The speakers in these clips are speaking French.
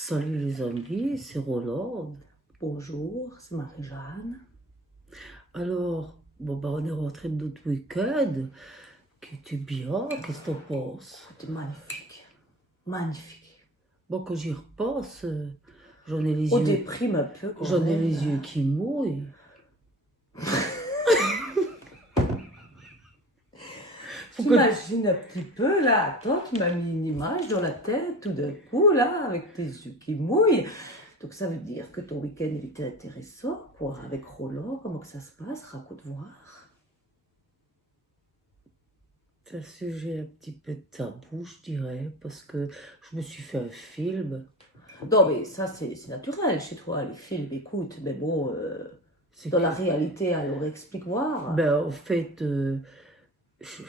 Salut les amis, c'est Roland. Bonjour, c'est Marie-Jeanne. Alors, on est rentré de notre week-end, qui était bien, qu'est-ce que t'en penses? C'était magnifique. Magnifique. Bon, quand j'y repense, j'en ai les On yeux, déprime un peu quand j'en ai même. les yeux qui mouillent. Pourquoi? T'imagines un petit peu là, attends, tu m'as mis une image dans la tête tout d'un coup là, avec tes yeux qui mouillent. Donc ça veut dire que ton week-end il était intéressant, quoi, avec Roland, comment que ça se passe, raconte voir. C'est un sujet un petit peu tabou, je dirais, parce que je me suis fait un film. Non mais ça c'est naturel chez toi, les films, écoute, mais bon, C'est dans que, la réalité, alors explique voir. en fait, je,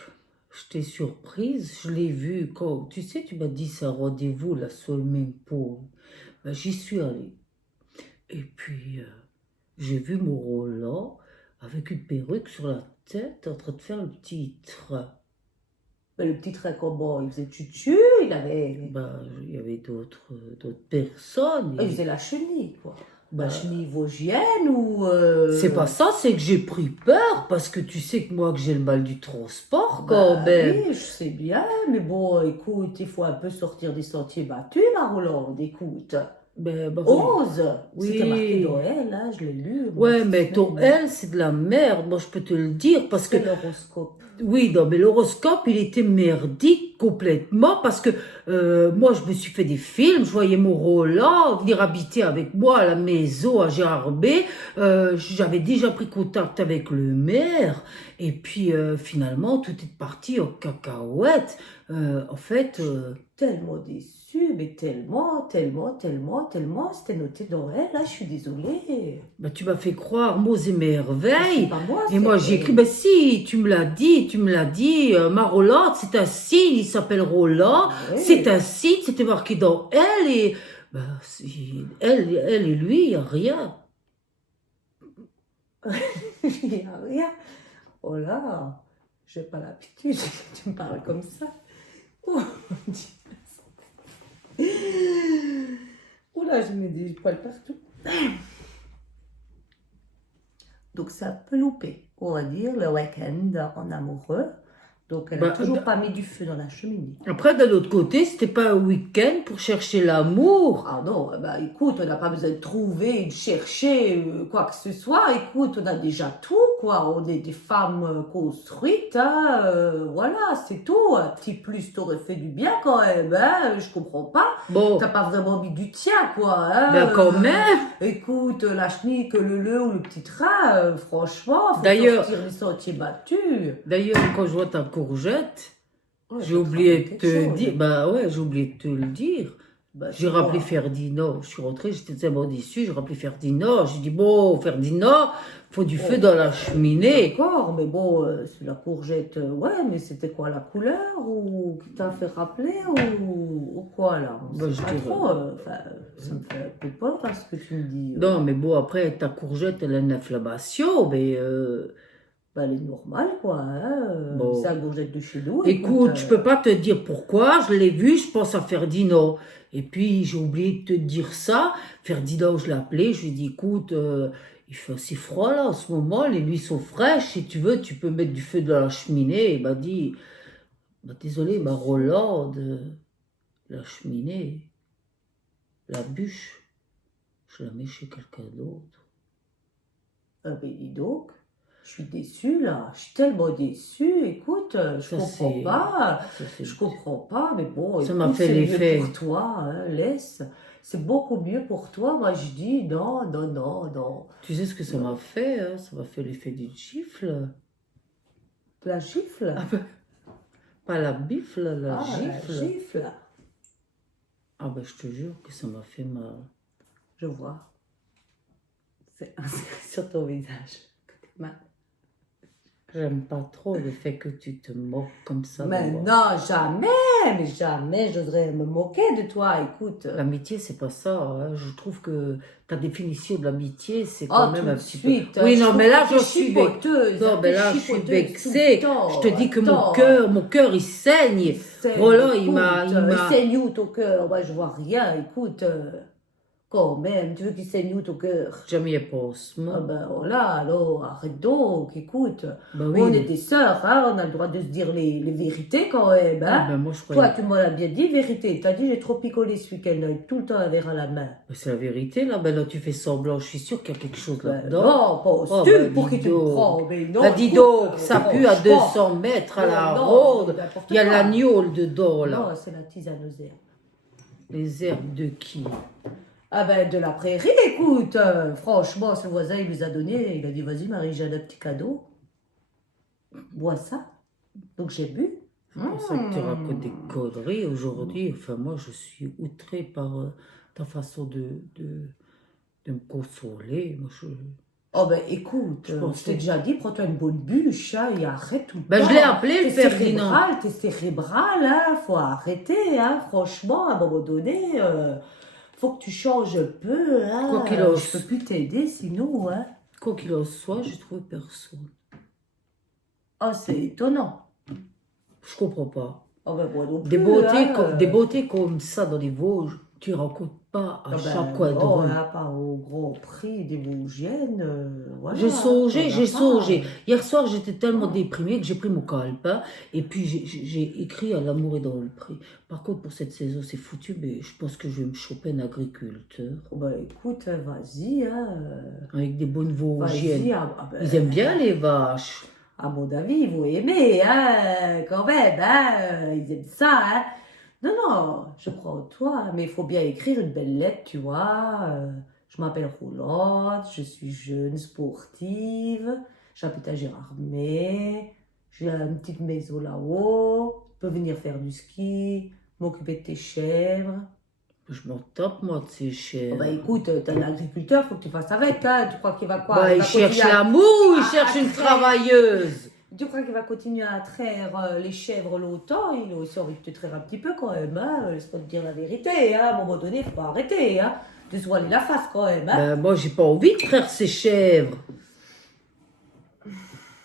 j'étais surprise, je l'ai vu quand, tu sais, tu m'as dit c'est un rendez-vous, la swimming pool. Ben, j'y suis allée. Et puis, j'ai vu mon Roland avec une perruque sur la tête en train de faire le petit train. Mais le petit trait comment, il faisait tutu, il avait... Ben, il y avait d'autres personnes. Il faisait la chenille, quoi. La Ben, chenille vosgienne ou... c'est pas ça, c'est que j'ai pris peur parce que tu sais que moi que j'ai le mal du transport quand Bah même. oui, je sais bien, mais bon, écoute, il faut un peu sortir des sentiers battus, ma Rolande, écoute. Oui. Ose! C'était marqué Oui. dans elle, hein, je l'ai lu, moi, Ouais, cette mais ton semaine. L, c'est de la merde, moi je peux te le dire, parce que C'est l'horoscope. oui, non, mais l'horoscope, il était merdique complètement parce que moi, je me suis fait des films, je voyais mon Roland venir habiter avec moi à la maison à Gérardmer. J'avais déjà pris contact avec le maire et puis finalement, tout est parti en cacahuète. En fait, Tellement déçue, mais tellement, tellement, tellement, tellement, c'était noté dans elle, là, je suis désolée. bah, tu m'as fait croire mots et Mais c'est merveilles. pas moi, Et c'est moi, j'ai écrit, elle. ben si, tu me l'as dit, ma Rolande, c'est un signe, il s'appelle Roland, c'est Oui. un signe, c'était marqué dans elle, et ben, elle et lui, il n'y a rien. Il n'y a rien. Oh là, j'ai pas l'habitude que tu me parles comme ça. Oh, mon Dieu. Oh là, je me dis, poils partout. Donc, c'est un peu loupé, on va dire, le week-end en amoureux. Donc, elle n'a Ben, toujours pas mis du feu dans la cheminée. après, d'un autre côté, c'était pas un week-end pour chercher l'amour. Ah non, bah écoute, on n'a pas besoin de trouver, de chercher quoi que ce soit. Écoute, on a déjà tout, quoi. On est des femmes construites, hein. Voilà, c'est tout. Un petit plus t'aurait fait du bien quand même, hein. Je comprends pas. Bon, T'as pas vraiment mis du tien, quoi, hein. ben quand même. Écoute, la chenille, que le ou le petit train, franchement, faut D'ailleurs, sortir les sentiers battus. d'ailleurs, quand je vois ta courgette, Ouais, j'ai t'as oublié travaillé de quelque te chose. dire, bah ouais, j'ai oublié de te le dire. Bah, J'ai c'est rappelé quoi? Ferdinand. Je suis rentrée, j'étais tellement déçue. J'ai rappelé Ferdinand. J'ai dit, bon, Ferdinand, faut du feu Oh, dans la cheminée. d'accord, mais bon, c'est la courgette, ouais, mais c'était quoi la couleur ou qui t'a fait rappeler ou quoi là? On Bah, sait je pas dirais. trop, enfin, ça me fait un peu peur à ce que tu me dis. Non, mais bon, après, ta courgette, elle a une inflammation. Mais Bah, elle est normale quoi, hein, c'est la bon. courgette de chez nous, écoute. Écoute, je peux pas te dire pourquoi. Je l'ai vu, je pense à Ferdinand. Et puis, j'ai oublié de te dire ça. Ferdinand, je l'ai appelé. Je lui ai dit, écoute, il fait assez froid là en ce moment. Les nuits sont fraîches. Si tu veux, tu peux mettre du feu dans la cheminée. Il m'a dit, bah, désolé, C'est ma sûr. Rolande. La cheminée, la bûche, je la mets chez quelqu'un d'autre. Ah ben dis donc, je suis déçue là, je suis tellement déçue, écoute, je Ça comprends c'est, pas, ça c'est, je comprends pas, mais bon, ça m'a écoute, fait c'est mieux l'effet. pour toi, hein, laisse, c'est beaucoup mieux pour toi, moi je dis non, non, non, non, Tu sais ce que ça non. m'a fait, hein? Ça m'a fait l'effet d'une gifle. La gifle? Ah ben, pas la bifle, la Ah, la gifle. gifle, Ah ben, je te jure que ça m'a fait mal. je vois, c'est inscrit sur ton visage, que t'es mal. J'aime pas trop le fait que tu te moques comme ça de Mais moi. non, jamais, mais jamais j'oserais me moquer de toi, écoute. L'amitié, c'est pas ça, hein. Je trouve que ta définition de l'amitié, c'est Oh, quand même tout un de petit peu... suite, Oui, je non, trouve mais là, que je t'es suis chipoteuse, Non, mais t'es là, je suis chipoteuse tout le vexée. Je te temps, dis que attends. mon cœur, il saigne. Saigne, Roland, écoute, il il m'a... saigne où ton cœur? Moi, je vois rien, écoute, quand même, tu veux qu'il saigne où ton cœur? Jamais y pense, Ah moi. ben voilà, alors arrête donc, écoute, Bah on oui, est des sœurs, hein, on a le droit de se dire les vérités quand même, ah, hein. ben moi, je Toi, croyais... tu m'as bien dit vérité, t'as dit j'ai trop picolé ce week-end, tout le temps un verre à la main. Ben, c'est la vérité, là. Ben là, tu fais semblant. Je suis sûre qu'il y a quelque chose Ben là-dedans. non, Oh, penses-tu, ben pour dis qui tu me donc. prends? Mais non, Ben dis écoute, donc, ça pue à franchement, 200 mètres à non, la non, ronde. n'importe Il y a quoi. l'agneau dedans, là. Non, c'est la tisane aux herbes. Les herbes de qui? Ah ben de la prairie, écoute, franchement, ce voisin, il nous a donné, il a dit, vas-y Marie, j'ai un petit cadeau, bois ça. Donc j'ai bu. C'est pour ça que tu racontes des conneries aujourd'hui. Enfin, moi, je suis outrée par ta façon de me consoler. Moi, Oh ben écoute, je je pensais t'ai déjà dit, prends-toi une bonne bûche, hein, et arrête tout le Ben, temps. je l'ai appelé, le T'es Ferdinand. cérébral, hein, faut arrêter, hein, franchement, à un moment donné, faut que tu changes un peu, hein. Quoi qu'il en Je peux plus t'aider sinon, hein. Quoi qu'il en soit, j'ai trouvé personne. Oh, c'est étonnant. Je comprends pas. Oh ben moi non Des plus, beautés, hein. des beautés comme ça dans les Vosges, tu rencontres pas à Ah chaque ben coin de non, rue. hein, pas au Grand Prix des Vosgiennes, voilà. J'ai songé, t'en as j'ai pas. songé. Hier soir, j'étais tellement Oh. déprimée que j'ai pris mon calepin et puis j'ai écrit à l'amour est dans le prix. Par contre, pour cette saison, c'est foutu, mais je pense que je vais me choper un agriculteur Oh ben écoute, vas-y, hein. avec des bonnes Vosgiennes. Vas-y, ah ben, Ils aiment bien les vaches. à mon avis, ils vont aimer, hein, quand même, hein, ils aiment ça, hein. Non, non, je crois en toi, mais il faut bien écrire une belle lettre, tu vois. Je m'appelle Rolande, je suis jeune sportive, j'habite à Gérardmer, j'ai une petite maison là-haut, tu peux venir faire du ski, m'occuper de tes chèvres. Je m'en tape, moi, de ces Oh chèvres. bah écoute, t'es un agriculteur, faut que tu fasses avec, hein. Tu crois qu'il va quoi? Bah, il va cherche continuer à- l'amour, il à- cherche à une traire- travailleuse. Tu crois qu'il va continuer à traire les chèvres longtemps? Il a aussi envie de te traire un petit peu quand même, hein. Laisse-moi te dire la vérité, hein. À un moment donné, faut pas arrêter, hein. De se voiler la face quand même, hein. Ben, moi, j'ai pas envie de traire ces chèvres.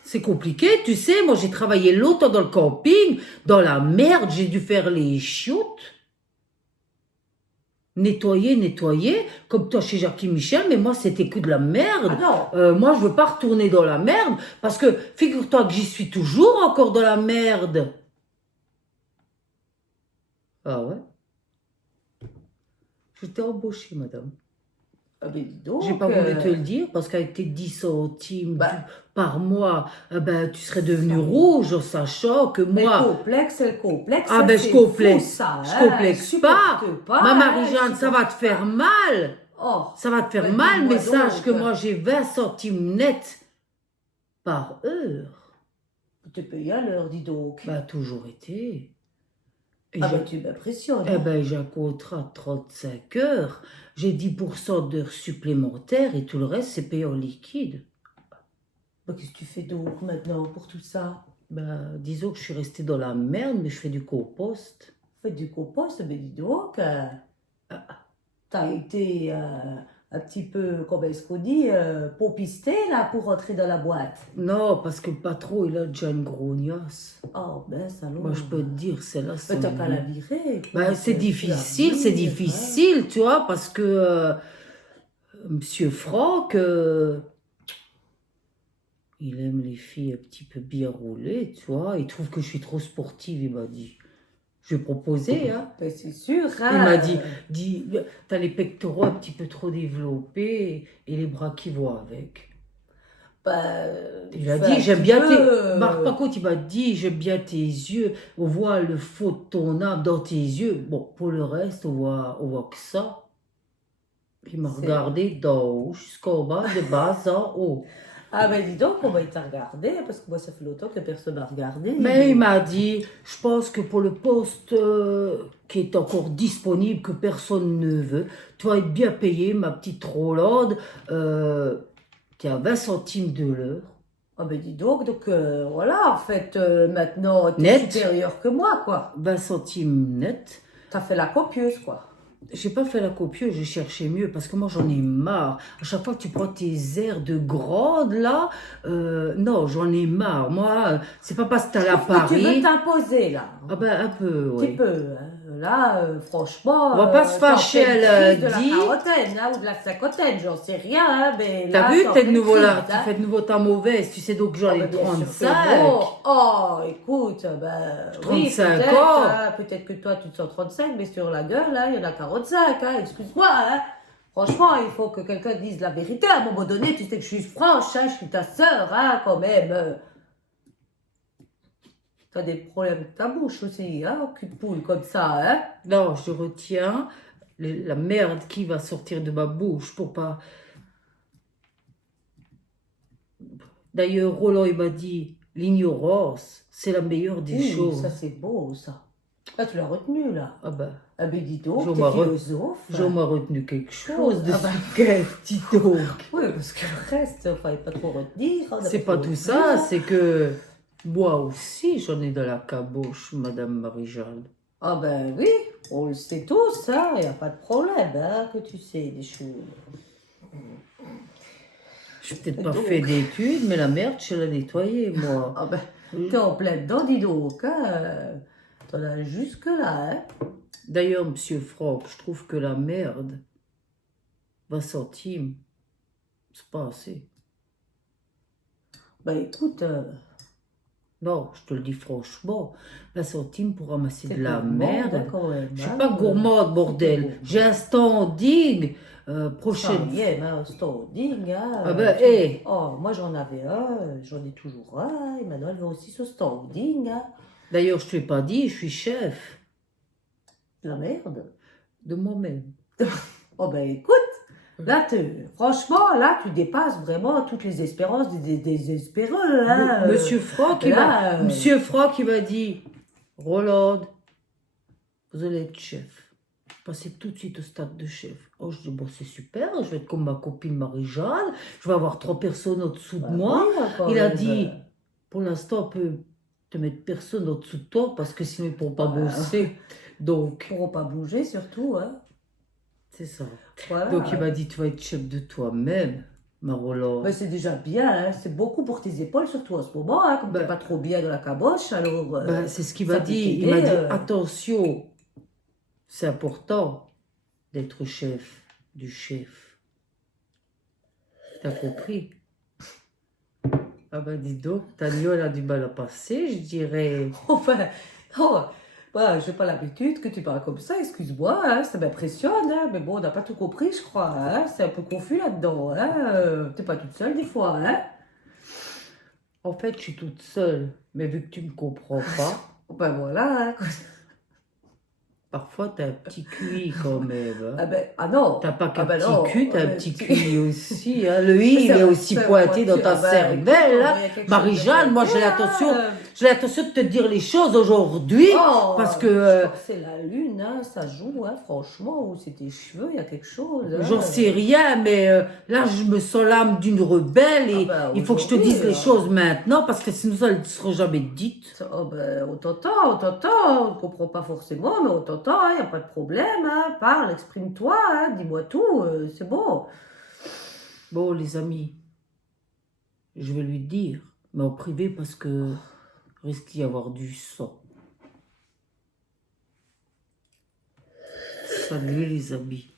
C'est compliqué, tu sais. Moi, j'ai travaillé longtemps dans le camping, dans la merde, j'ai dû faire les chiottes. Nettoyer, comme toi chez Jacques et Michel, mais moi, c'était que de la merde. Ah non. Moi, je veux pas retourner dans la merde, parce que figure-toi que j'y suis toujours encore dans la merde. Ah ouais? J'étais embauchée, madame. Ah ben dis donc. J'ai pas voulu te le dire parce qu'avec tes 10 centimes Bah. par mois, ben, tu serais devenu rouge en sachant que Mais moi. complexe, c'est le complexe. Ah ça, ben c'est je complexe. fou, ça, Je hein. complexe Supporte pas. Ma hein, Marie-Jeanne, ça va te supporte faire pas. mal. Oh. Ça va te faire Ben, mal, dis-moi mais sache donc. que moi j'ai 20 centimes net par heure. Tu payes à l'heure, dis donc. Bah toujours été. Et Ah j'ai- ben tu m'impressionnes. eh ben, j'ai un contrat de 35 heures. J'ai 10% d'heures supplémentaires et tout le reste, c'est payé en liquide. Ben, qu'est-ce que tu fais donc maintenant pour tout ça? Ben, disons que je suis restée dans la merde, mais je fais du compost. Fais du compost, mais dis donc, t'as été un petit peu, comment est-ce qu'on dit, popisté là pour rentrer dans la boîte. Non, parce que le patron, il a déjà une grognasse. Oh ben salaud. Moi, je peux te dire, c'est là. Mais t'as qu'à la virer. écoute, Ben, c'est tu la difficile, vires, tu vois, parce que Monsieur Franck, il aime les filles un petit peu bien roulées, tu vois. Il trouve que je suis trop sportive, il m'a dit. Je lui ai proposé, hein. Ben, c'est sûr, hein. Il m'a dit, t'as les pectoraux un petit peu trop développés et les bras qui vont avec. Ben, Il a fais dit, un j'aime petit bien peu, tes... Par contre, il m'a dit, j'aime bien tes yeux. On voit le faux de ton âme dans tes yeux. Bon, pour le reste, on voit que ça. Il m'a regardé d'en haut jusqu'en bas, de bas en haut. Ah ben dis donc, on va te regarder, parce que moi ça fait longtemps que personne m'a regardé. Mais il m'a dit, je pense que pour le poste qui est encore disponible, que personne ne veut, tu vas être bien payé, ma petite Rolande, qui a 20 centimes de l'heure. Ah ben dis donc voilà, en fait, maintenant, t'es Net. supérieur que moi, quoi. 20 centimes net. T'as fait la copieuse, quoi. J'ai pas fait la copieuse, j'ai cherché mieux parce que moi j'en ai marre. À chaque fois que tu prends tes airs de grande là, non, j'en ai marre. Moi, c'est pas parce que t'as Je la trouve que tu veux Paris. t'imposer, là. Ah ben un peu, Un petit oui. peu, hein. Là, franchement, On va pas se t'en fâcher, fais une elle crise de la dit. quarantaine, hein, ou de la cinquantaine, j'en sais rien, hein, mais T'as là, vu, t'en t'es fais de une nouveau là, crise, tu hein. fais de nouveau ta mauvaise, tu sais donc j'en Oh, ai ben, bien sûr que 35. bon. Oh, écoute, ben, oui, 35 peut-être, ans. hein, peut-être que toi, tu te sens 35, mais sur la gueule, là, il y en a 45, hein, excuse-moi, hein. Franchement, il faut que quelqu'un dise la vérité. À un moment donné, tu sais que je suis franche, hein, je suis ta sœur, hein, quand même. T'as des problèmes avec ta bouche aussi, hein, cul de poule, comme ça, hein. Non, je retiens la merde qui va sortir de ma bouche pour pas. D'ailleurs, Roland, il m'a dit, l'ignorance, c'est la meilleure des choses. Ça, c'est beau, ça. Ah, tu l'as retenu, là. Ah ben, Ah, ben, dis donc, j'en t'es m'a philosophe. j'en m'a retenu quelque chose de Ah ben. ce qu'elle dit donc. Oui, parce que le reste, il fallait pas trop retenir. On a C'est pas trop tout retenir. ça, c'est que moi aussi, j'en ai dans la caboche, Madame Marie-Jeanne. Ah ben oui, on le sait tous, hein, il n'y a pas de problème, hein, que tu sais des choses. Je n'ai peut-être pas Donc. fait d'études, mais la merde, je l'ai nettoyée, moi. Ah ben, t'es en plein dedans, dis donc, hein. T'en as jusque-là, hein. D'ailleurs, Monsieur Franck, je trouve que la merde, 20 centimes, c'est pas assez. Ben écoute, Non, je te le dis franchement, 20 centimes pour ramasser c'est de la gourmand, merde. hein, quand même. Je suis hein, pas gourmande, bordel. gourmand. J'ai un standing. Ça Prochaine y est, hein, un standing, hein. Ah ben, hé. Oh, moi j'en avais un, j'en ai toujours un, et maintenant elle va aussi ce standing, hein. D'ailleurs, je te l'ai pas dit, je suis chef La merde. de moi-même. Oh ben écoute, là, franchement, là, tu dépasses vraiment toutes les espérances des désespéreux, hein. Monsieur Franck, Monsieur Franck, il m'a dit, Roland, vous allez être chef. Passez tout de suite au stade de chef. Oh, je dis, bon, c'est super, je vais être comme ma copine Marie-Jeanne, je vais avoir 3 personnes au-dessous de moi. Oui, quand Il a même. dit, pour l'instant, on peut te mettre personne au-dessous de toi parce que sinon ils ne pourront pas Voilà. bosser. Donc, Ils pourront pas bouger, surtout, hein. c'est ça. Voilà. Donc, il m'a dit, tu vas être chef de toi-même, ma Roland. Ben, c'est déjà bien, hein. C'est beaucoup pour tes épaules, surtout en ce moment, hein. Comme Ben, t'es pas trop bien dans la caboche, alors... Ben, c'est ce qu'il ça m'a peut dit. Il t'aider, m'a dit, attention, c'est important d'être chef du chef. T'as compris? Ah ben dis donc, Tania, elle a du mal à passer, je dirais. Enfin, oh, ouais, j'ai pas l'habitude que tu parles comme ça, excuse-moi, hein, ça m'impressionne, hein, mais bon, on n'a pas tout compris, je crois, hein, c'est un peu confus là-dedans, hein, t'es pas toute seule des fois, hein. En fait, je suis toute seule, mais vu que tu me comprends pas, Ben voilà, hein. parfois t'as un petit QI quand même. Hein. Ah ben, ah non. T'as pas qu'un Ah ben petit non, cul, t'as un ouais, petit tu- QI aussi. Hein. Le I, il Ça est va, aussi ça va, pointé dans ta ah ben, cervelle. écoute, Hein. il y a quelque chose de Marie-Jeanne, moi j'ai pointé, l'intention, hein. j'ai l'intention de te dire les choses aujourd'hui. Oh, parce je que crois que c'est la lune, hein, ça joue, hein, franchement, ou c'est tes cheveux, il y a quelque chose. Hein. j'en sais rien, mais là je me sens l'âme d'une rebelle et Ah ben, il faut que je te aujourd'hui, dise les choses maintenant parce que sinon ça ne sera jamais dites. Oh ben, on t'entend, on ne comprend pas forcément, mais on t'entend, il n'y a pas de problème, hein, parle, exprime-toi, hein, dis-moi tout, c'est bon. Bon les amis, je vais lui dire, mais en privé parce que risque d'y avoir du sang. Salut les amis.